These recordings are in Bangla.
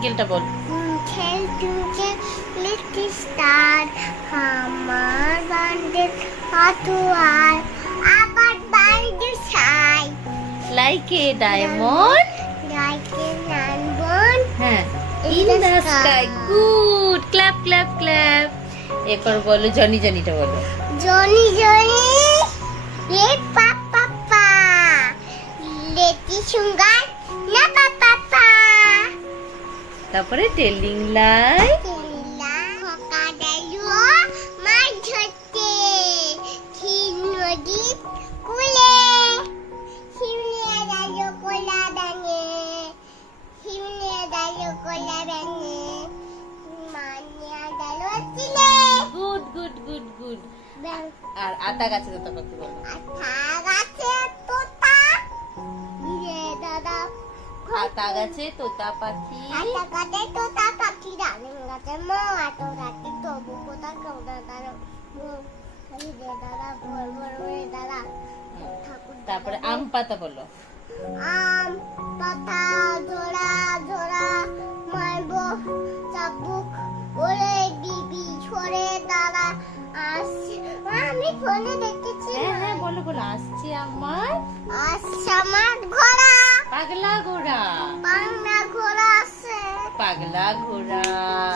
টুইঙ্কেলটা বল। টুইঙ্কেল টুইঙ্কেল লিটল স্টার, আমার বান্ডেল পাতুয়ার, আবার বান্ডেল ছাই, like a diamond, like a diamond হ্যাঁ, in the sky. Good, clap clap clap. এরপর বলো জনি জনিটা বলো। জনি জনি লে পাপা পা, লেটি সুঙ্গার না পাপা পা, তারপরে টেলিং লাই, তেলা খোকা ডালু মাছ ধরতে, খিল নদী কুলে, শিমলিয়া ডালু কোলা ডাঙে, শিমলিয়া ডালু কোলা ডাঙে, মানিয়া ডালু চিলে, গুড গুড গুড গুড। আর আতা গাছে তোতা পাখি বলো। আতা গাছে তোতা, রে দাদা আতা গাছে তোতা পাখি, আতা গাছে তোতা পাখি, ডালিম গাছে মো, আতা গাছে তবু কোথা কোথা দাঁড়ো, রে দাদা ভোর ভোর রে দাদা ঠাকুর। তারপরে আম পাতা বলো। আম পাতা ঝোড়া ঝোড়া মারব চাবুক, ওরে দিবি ছড়ে দাদা আসছে। আমি ফোনে দেখেছি। হ্যাঁ হ্যাঁ বলো বলো। আসছে আমার আসছে আমার ঘোড়া, পাগলা ঘোড়া, বাংলা ঘোড়া আছে, পাগলা ঘোড়া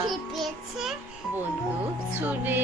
খেপেছে বন্দুক ছুড়ে।